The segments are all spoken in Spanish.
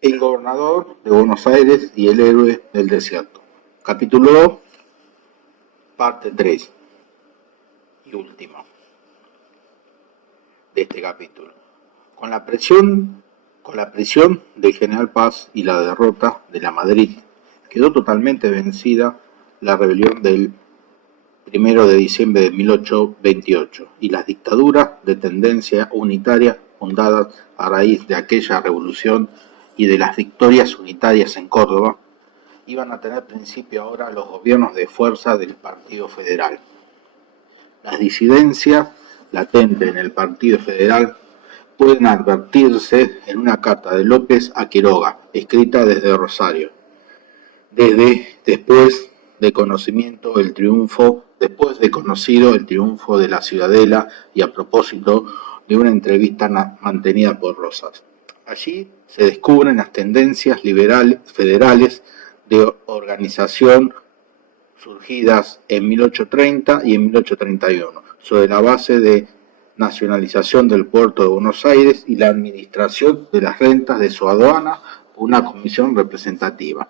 El gobernador de Buenos Aires y el héroe del desierto. Capítulo 2, parte 3 y última de este capítulo. Con la prisión del general Paz y la derrota de la Madrid, quedó totalmente vencida la rebelión del 1 de diciembre de 1828 y las dictaduras de tendencia unitaria fundadas a raíz de aquella revolución y de las victorias unitarias en Córdoba, iban a tener principio ahora los gobiernos de fuerza del Partido Federal. Las disidencias latentes en el Partido Federal pueden advertirse en una carta de López a Quiroga, escrita desde Rosario, después de conocido el triunfo de la Ciudadela y a propósito de una entrevista mantenida por Rosas. Allí se descubren las tendencias liberales federales de organización surgidas en 1830 y en 1831, sobre la base de nacionalización del puerto de Buenos Aires y la administración de las rentas de su aduana por una comisión representativa.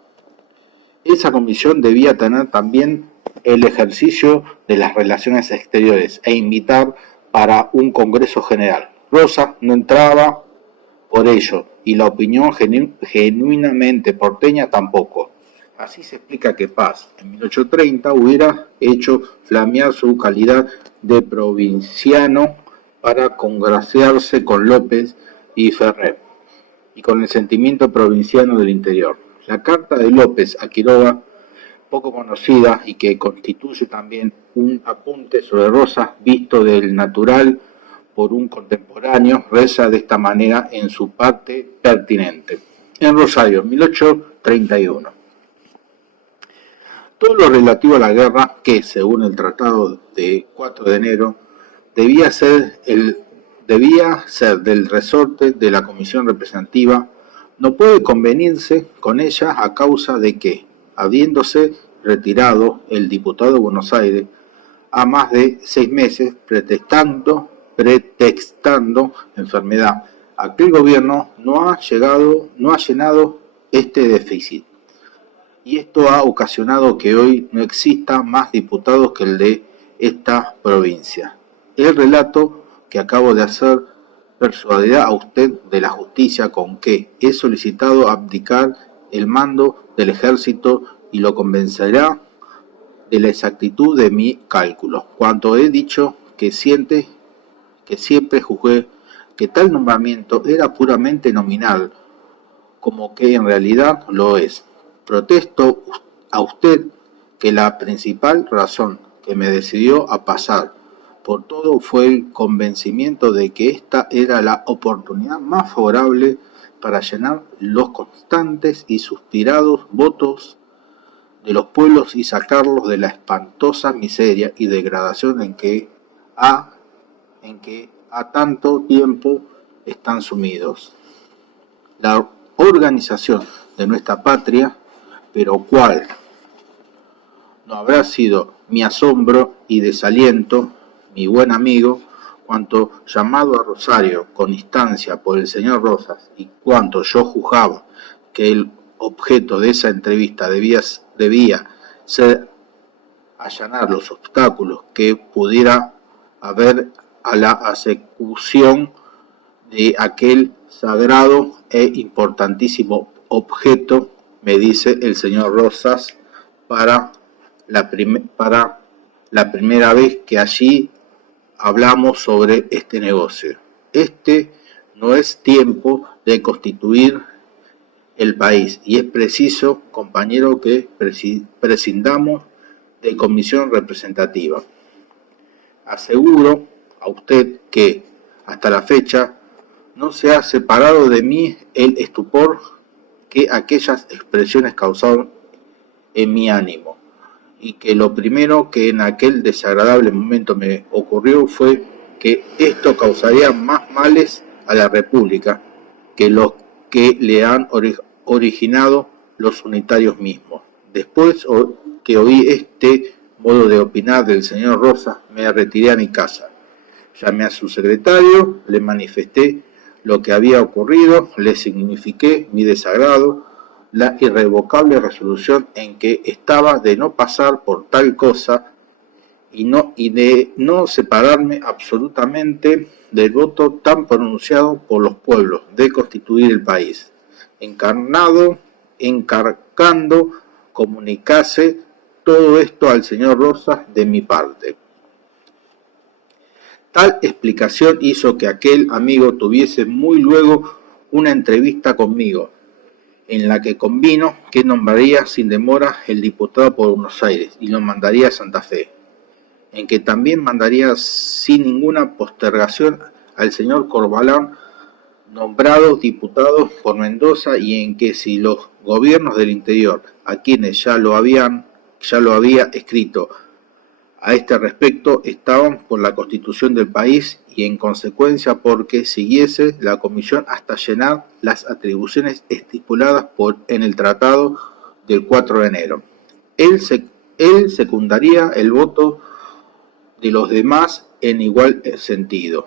Esa comisión debía tener también el ejercicio de las relaciones exteriores e invitar para un Congreso General. Rosas no entraba por ello, y la opinión genuinamente porteña tampoco. Así se explica que Paz, en 1830, hubiera hecho flamear su calidad de provinciano para congraciarse con López y Ferrer, y con el sentimiento provinciano del interior. La carta de López a Quiroga, poco conocida y que constituye también un apunte sobre Rosas visto del natural por un contemporáneo, reza de esta manera en su parte pertinente. En Rosario, 1831. Todo lo relativo a la guerra, que según el Tratado de 4 de enero, debía ser del resorte de la Comisión Representativa, no puede convenirse con ella a causa de que, habiéndose retirado el diputado de Buenos Aires a más de 6 meses, pretextando enfermedad, aquel gobierno no ha llenado este déficit, y esto ha ocasionado que hoy no exista más diputados que el de esta provincia. El relato que acabo de hacer persuadirá a usted de la justicia con que he solicitado abdicar el mando del ejército y lo convencerá de la exactitud de mi cálculo. Cuanto he dicho que siempre juzgué que tal nombramiento era puramente nominal, como que en realidad lo es. Protesto a usted que la principal razón que me decidió a pasar por todo fue el convencimiento de que esta era la oportunidad más favorable para llenar los constantes y suspirados votos de los pueblos y sacarlos de la espantosa miseria y degradación en que a tanto tiempo están sumidos. La organización de nuestra patria, pero cuál no habrá sido mi asombro y desaliento, mi buen amigo, cuanto llamado a Rosario con instancia por el señor Rosas y cuanto yo juzgaba que el objeto de esa entrevista debía ser allanar los obstáculos que pudiera haber a la asecución de aquel sagrado e importantísimo objeto, me dice el señor Rosas, para la primera vez que allí hablamos sobre este negocio. Este no es tiempo de constituir el país y es preciso, compañero, que prescindamos de comisión representativa. Aseguro a usted que hasta la fecha no se ha separado de mí el estupor que aquellas expresiones causaron en mi ánimo, y que lo primero que en aquel desagradable momento me ocurrió fue que esto causaría más males a la República que los que le han originado los unitarios mismos. Después que oí este modo de opinar del señor Rosas, me retiré a mi casa. Llamé a su secretario, le manifesté lo que había ocurrido, le signifiqué mi desagrado, la irrevocable resolución en que estaba de no pasar por tal cosa y de no separarme absolutamente del voto tan pronunciado por los pueblos de constituir el país, encargando comunicase todo esto al señor Rosas de mi parte. Tal explicación hizo que aquel amigo tuviese muy luego una entrevista conmigo, en la que convino que nombraría sin demora el diputado por Buenos Aires y lo mandaría a Santa Fe, en que también mandaría sin ninguna postergación al señor Corbalán, nombrado diputado por Mendoza, y en que si los gobiernos del interior, a quienes ya lo había escrito a este respecto, estaban por la constitución del país y en consecuencia porque siguiese la comisión hasta llenar las atribuciones estipuladas en el tratado del 4 de enero. Él secundaría el voto de los demás en igual sentido.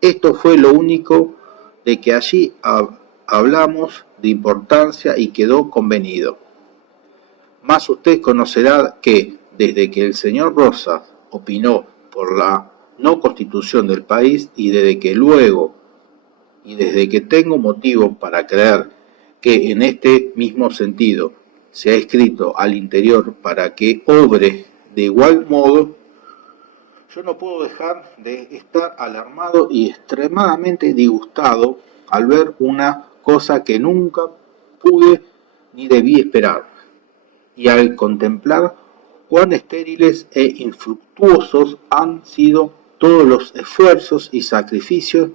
Esto fue lo único de que allí hablamos de importancia y quedó convenido. Mas usted conocerá que, desde que el señor Rosas opinó por la no constitución del país y desde que tengo motivo para creer que en este mismo sentido se ha escrito al interior para que obre de igual modo, yo no puedo dejar de estar alarmado y extremadamente disgustado al ver una cosa que nunca pude ni debí esperar, y al contemplar cuán estériles e infructuosos han sido todos los esfuerzos y sacrificios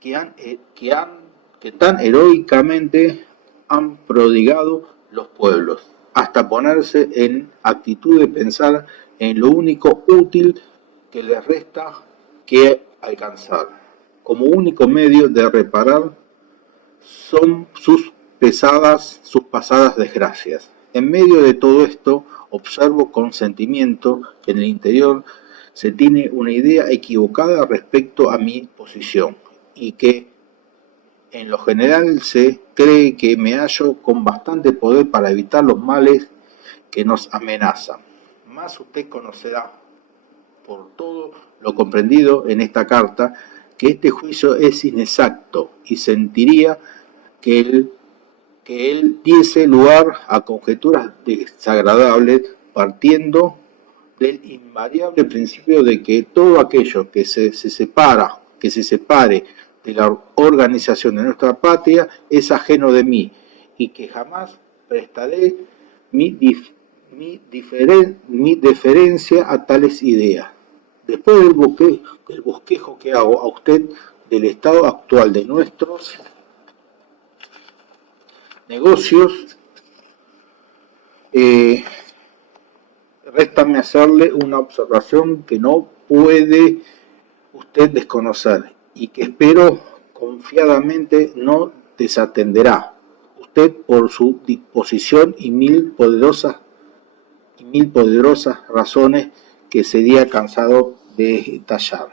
que tan heroicamente han prodigado los pueblos, hasta ponerse en actitud de pensar en lo único útil que les resta que alcanzar, como único medio de reparar son sus pasadas desgracias. En medio de todo esto, observo con sentimiento que en el interior se tiene una idea equivocada respecto a mi posición y que en lo general se cree que me hallo con bastante poder para evitar los males que nos amenazan. Más usted conocerá, por todo lo comprendido en esta carta, que este juicio es inexacto y sentiría que él diese lugar a conjeturas desagradables, partiendo del invariable principio de que todo aquello que se separe de la organización de nuestra patria es ajeno de mí y que jamás prestaré mi deferencia a tales ideas. Después del bosquejo que hago a usted del estado actual de nuestros negocios, réstame hacerle una observación que no puede usted desconocer y que espero confiadamente no desatenderá usted por su disposición y mil poderosas razones que sería cansado de tallar.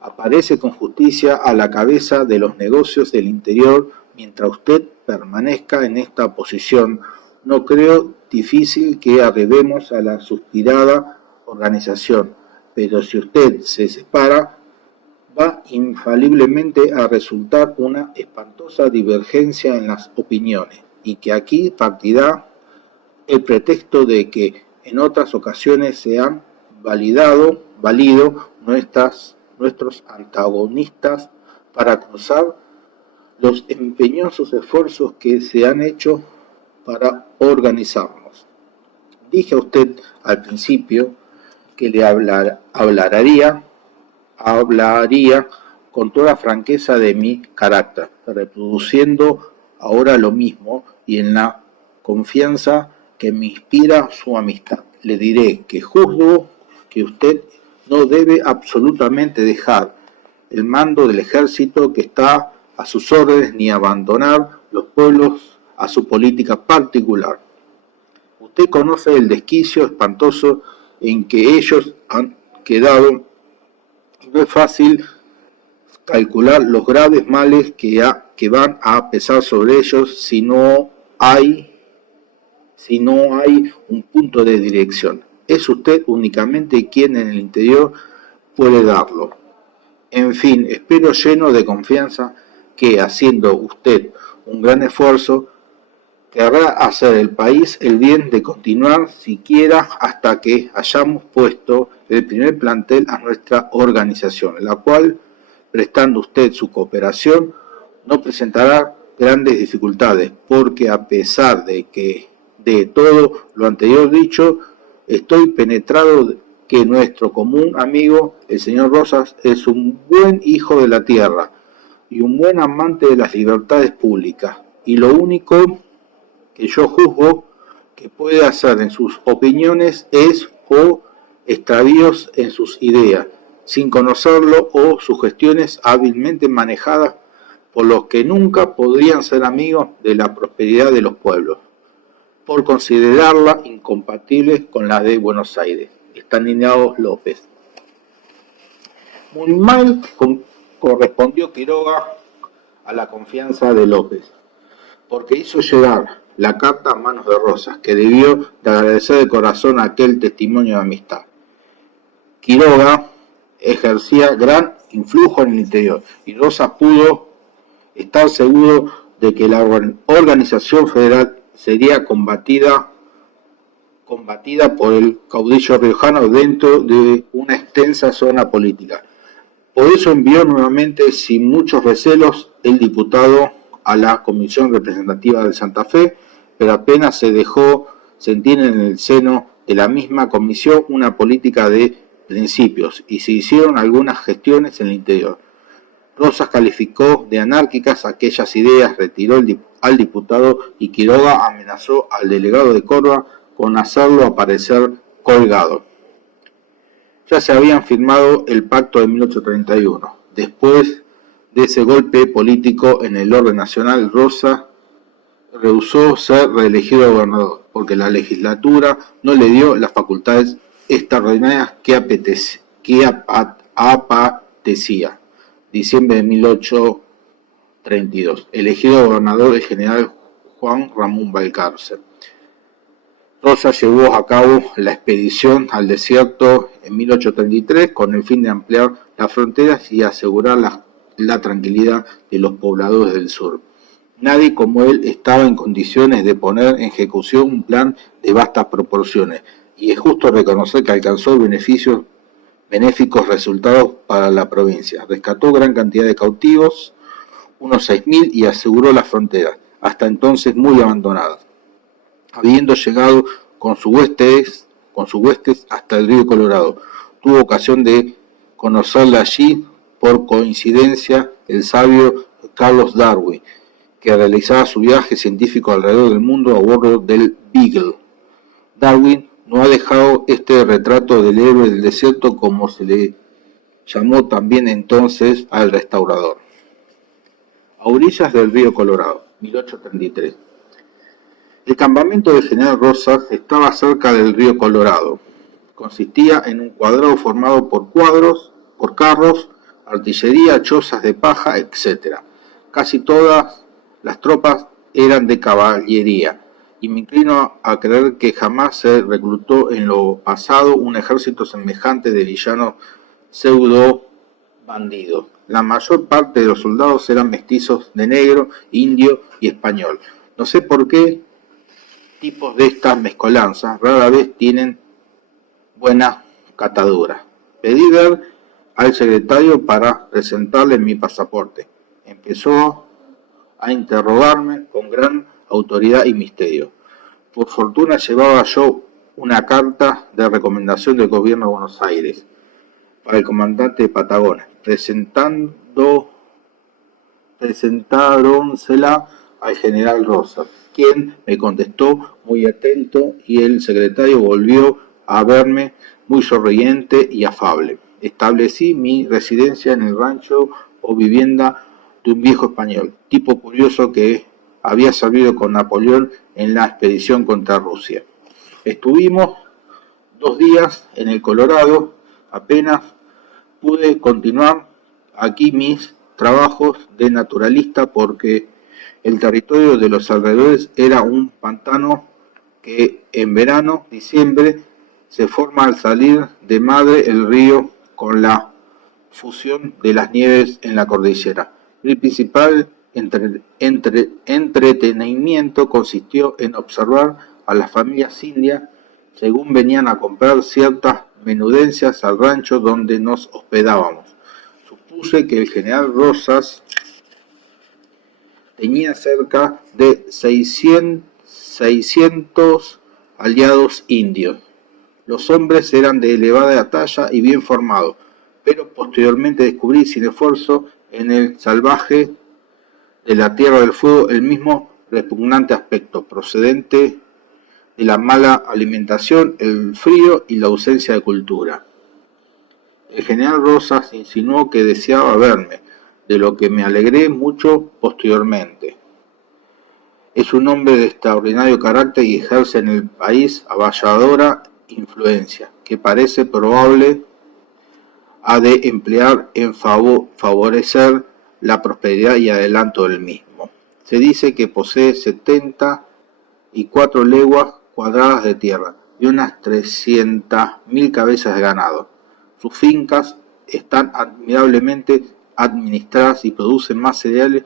Aparece con justicia a la cabeza de los negocios del interior. Mientras usted permanezca en esta posición, no creo difícil que arribemos a la suspirada organización, pero si usted se separa, va infaliblemente a resultar una espantosa divergencia en las opiniones, y que aquí partirá el pretexto de que en otras ocasiones se han valido nuestros antagonistas para cruzar los empeñosos esfuerzos que se han hecho para organizarnos. Dije a usted al principio que le hablaría con toda franqueza de mi carácter, reproduciendo ahora lo mismo y en la confianza que me inspira su amistad. Le diré que juzgo que usted no debe absolutamente dejar el mando del ejército que está a sus órdenes ni abandonar los pueblos a su política particular. Usted conoce el desquicio espantoso en que ellos han quedado y no es fácil calcular los graves males que van a pesar sobre ellos si no hay un punto de dirección. Es usted únicamente quien en el interior puede darlo. En fin, espero lleno de confianza que, haciendo usted un gran esfuerzo, querrá hacer el país el bien de continuar siquiera hasta que hayamos puesto el primer plantel a nuestra organización, la cual, prestando usted su cooperación, no presentará grandes dificultades, porque a pesar de todo lo anterior dicho, estoy penetrado que nuestro común amigo, el señor Rosas, es un buen hijo de la tierra y un buen amante de las libertades públicas, y lo único que yo juzgo que puede hacer en sus opiniones es o extravíos en sus ideas, sin conocerlo, o sugestiones hábilmente manejadas por los que nunca podrían ser amigos de la prosperidad de los pueblos, por considerarla incompatible con la de Buenos Aires. Estanislao López. Muy mal correspondió Quiroga a la confianza de López, porque hizo llegar la carta a manos de Rosas, que debió de agradecer de corazón aquel testimonio de amistad. Quiroga ejercía gran influjo en el interior, y Rosas pudo estar seguro de que la organización federal sería combatida por el caudillo riojano dentro de una extensa zona política. Por eso envió nuevamente, sin muchos recelos, el diputado a la Comisión Representativa de Santa Fe, pero apenas se dejó sentir en el seno de la misma comisión una política de principios, y se hicieron algunas gestiones en el interior. Rosas calificó de anárquicas aquellas ideas, retiró al diputado, y Quiroga amenazó al delegado de Córdoba con hacerlo aparecer colgado. Ya se habían firmado el pacto de 1831. Después de ese golpe político en el orden nacional, Rosas rehusó ser reelegido gobernador, porque la legislatura no le dio las facultades extraordinarias que apetecía. Diciembre de 1832. Elegido gobernador el general Juan Ramón Balcarce. Rosas llevó a cabo la expedición al desierto en 1833 con el fin de ampliar las fronteras y asegurar la tranquilidad de los pobladores del sur. Nadie como él estaba en condiciones de poner en ejecución un plan de vastas proporciones, y es justo reconocer que alcanzó benéficos resultados para la provincia. Rescató gran cantidad de cautivos, unos 6.000, y aseguró las fronteras, hasta entonces muy abandonadas, habiendo llegado con sus huestes hasta el río Colorado. Tuvo ocasión de conocerla allí, por coincidencia, el sabio Carlos Darwin, que realizaba su viaje científico alrededor del mundo a bordo del Beagle. Darwin no ha dejado este retrato del héroe del desierto, como se le llamó también entonces al restaurador. A orillas del río Colorado, 1833. El campamento del general Rosas estaba cerca del río Colorado. Consistía en un cuadrado formado por carros, artillería, chozas de paja, etc. Casi todas las tropas eran de caballería, y me inclino a creer que jamás se reclutó en lo pasado un ejército semejante de villanos pseudo bandidos. La mayor parte de los soldados eran mestizos de negro, indio y español. No sé por qué tipos de estas mezcolanzas rara vez tienen buena catadura. Pedí ver al secretario para presentarle mi pasaporte. Empezó a interrogarme con gran autoridad y misterio. Por fortuna llevaba yo una carta de recomendación del gobierno de Buenos Aires para el comandante de Patagones, presentáronsela al general Rosas, quien me contestó muy atento, y el secretario volvió a verme muy sonriente y afable. Establecí mi residencia en el rancho o vivienda de un viejo español, tipo curioso que había servido con Napoleón en la expedición contra Rusia. Estuvimos 2 días en el Colorado. Apenas pude continuar aquí mis trabajos de naturalista porque el territorio de los alrededores era un pantano que en verano, diciembre, se forma al salir de Madre el río con la fusión de las nieves en la cordillera. El principal entretenimiento consistió en observar a las familias indias según venían a comprar ciertas menudencias al rancho donde nos hospedábamos. Supuse que el general Rosas tenía cerca de 600 aliados indios. Los hombres eran de elevada talla y bien formados, pero posteriormente descubrí sin esfuerzo en el salvaje de la Tierra del Fuego el mismo repugnante aspecto, procedente de la mala alimentación, el frío y la ausencia de cultura. El general Rosas insinuó que deseaba verme, de lo que me alegré mucho posteriormente. Es un hombre de extraordinario carácter y ejerce en el país avasalladora influencia, que parece probable ha de emplear en favorecer la prosperidad y adelanto del mismo. Se dice que posee 74 leguas cuadradas de tierra y unas 300.000 cabezas de ganado. Sus fincas están admirablemente administradas y producen más cereales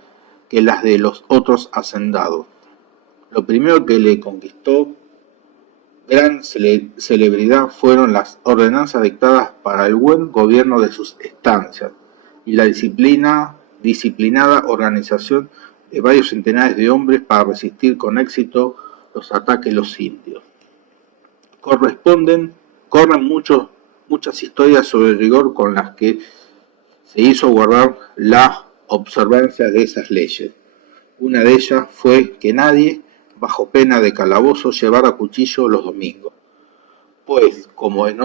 que las de los otros hacendados. Lo primero que le conquistó gran celebridad fueron las ordenanzas dictadas para el buen gobierno de sus estancias y la disciplinada organización de varios centenares de hombres para resistir con éxito los ataques de los indios. Corren muchas historias sobre el rigor con las que se hizo guardar la observancia de esas leyes. Una de ellas fue que nadie, bajo pena de calabozo, llevara cuchillo los domingos, pues como en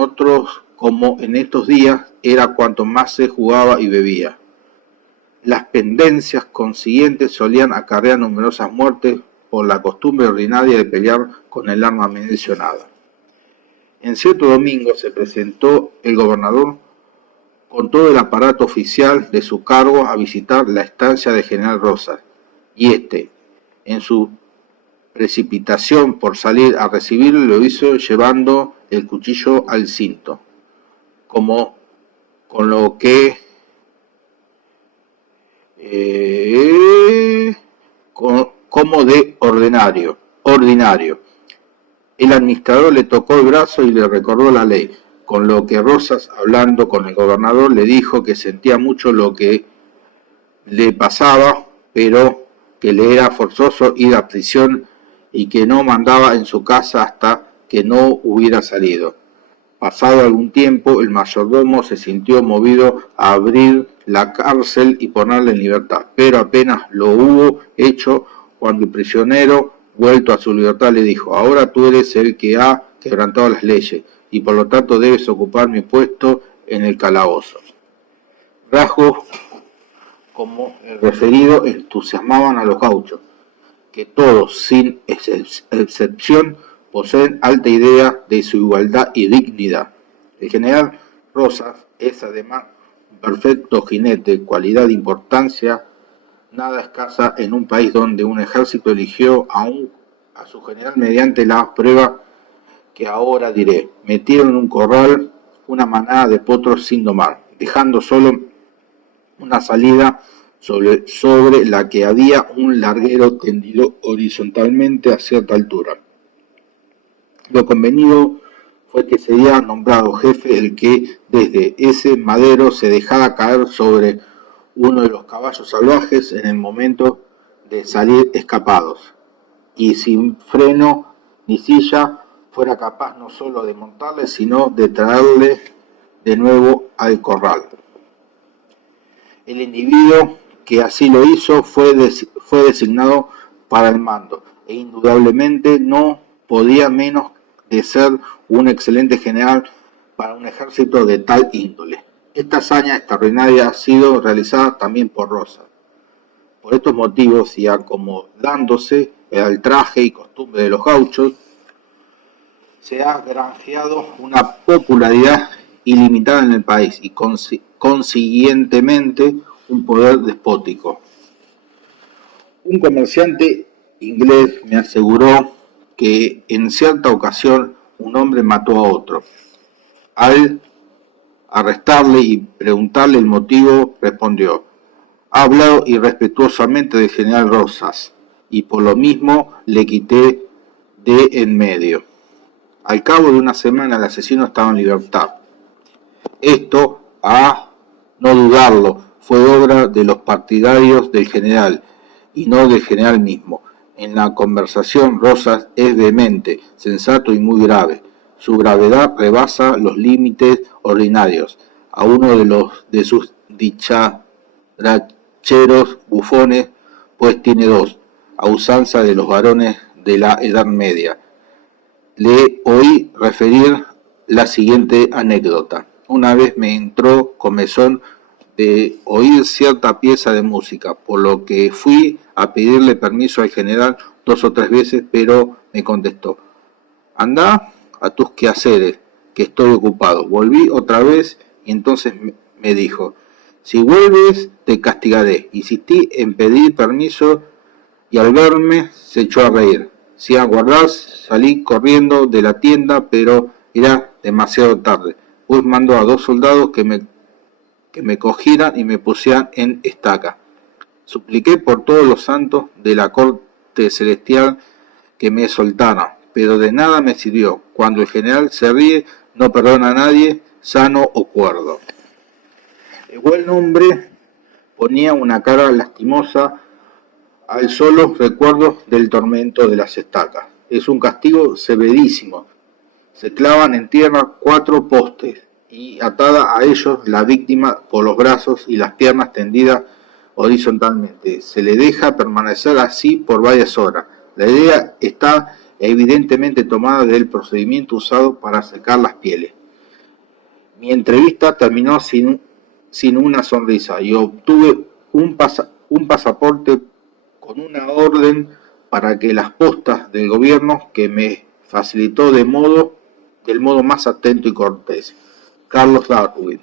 estos días era cuanto más se jugaba y bebía. Las pendencias consiguientes solían acarrear numerosas muertes por la costumbre ordinaria de pelear con el arma mencionada. En cierto domingo se presentó el gobernador con todo el aparato oficial de su cargo a visitar la estancia de General Rosas, y en su precipitación por salir a recibirlo, lo hizo llevando el cuchillo al cinto, como de ordinario. El administrador le tocó el brazo y le recordó la ley, con lo que Rosas, hablando con el gobernador, le dijo que sentía mucho lo que le pasaba, pero que le era forzoso ir a prisión y que no mandaba en su casa hasta que no hubiera salido. Pasado algún tiempo, el mayordomo se sintió movido a abrir la cárcel y ponerle en libertad, pero apenas lo hubo hecho cuando el prisionero, vuelto a su libertad, le dijo: ahora tú eres el que ha quebrantado las leyes y por lo tanto debes ocupar mi puesto en el calabozo. Rasgos como el referido entusiasmaban a los gauchos, que todos, sin excepción, poseen alta idea de su igualdad y dignidad. El general Rosas es además un perfecto jinete, cualidad de importancia nada escasa en un país donde un ejército eligió a su general mediante la prueba que ahora diré. Metieron en un corral una manada de potros sin domar, dejando solo una salida sobre la que había un larguero tendido horizontalmente a cierta altura. Lo convenido fue que sería nombrado jefe el que desde ese madero se dejara caer sobre uno de los caballos salvajes en el momento de salir escapados, y sin freno ni silla fuera capaz no solo de montarle, sino de traerle de nuevo al corral. El individuo que así lo hizo fue designado para el mando, e indudablemente no podía menos de ser un excelente general para un ejército de tal índole. Esta hazaña extraordinaria ha sido realizada también por Rosas. Por estos motivos, y acomodándose al traje y costumbre de los gauchos, se ha granjeado una popularidad ilimitada en el país y consiguientemente un poder despótico. Un comerciante inglés me aseguró que en cierta ocasión un hombre mató a otro. Al arrestarle y preguntarle el motivo, respondió: "Ha hablado irrespetuosamente del general Rosas y por lo mismo le quité de en medio". Al cabo de una semana el asesino estaba en libertad. Esto, a no dudarlo, fue obra de los partidarios del general y no del general mismo. En la conversación Rosas es vehemente, sensato y muy grave. Su gravedad rebasa los límites ordinarios. A uno de sus dicharacheros bufones, pues tiene dos, a usanza de los varones de la Edad Media. Le oí referir la siguiente anécdota. Una vez me entró comezón de oír cierta pieza de música, por lo que fui a pedirle permiso al general 2 o 3 veces, pero me contestó: "Andá a tus quehaceres, que estoy ocupado". Volví otra vez y entonces me dijo: "Si vuelves te castigaré". Insistí en pedir permiso y al verme se echó a reír. Sin aguardar salí corriendo de la tienda, pero era demasiado tarde, pues mandó a 2 soldados que me cogieran y me pusieran en estaca. Supliqué por todos los santos de la corte celestial que me soltaran, pero de nada me sirvió. Cuando el general se ríe, no perdona a nadie, sano o cuerdo. El buen hombre ponía una cara lastimosa al solo recuerdo del tormento de las estacas. Es un castigo severísimo. Se clavan en tierra 4 postes y atada a ellos la víctima por los brazos y las piernas tendidas horizontalmente. Se le deja permanecer así por varias horas. La idea está evidentemente tomada del procedimiento usado para secar las pieles. Mi entrevista terminó sin una sonrisa y obtuve un pasaporte con una orden para que las postas del gobierno que me facilitó del modo más atento y cortés. Carlos Darwin.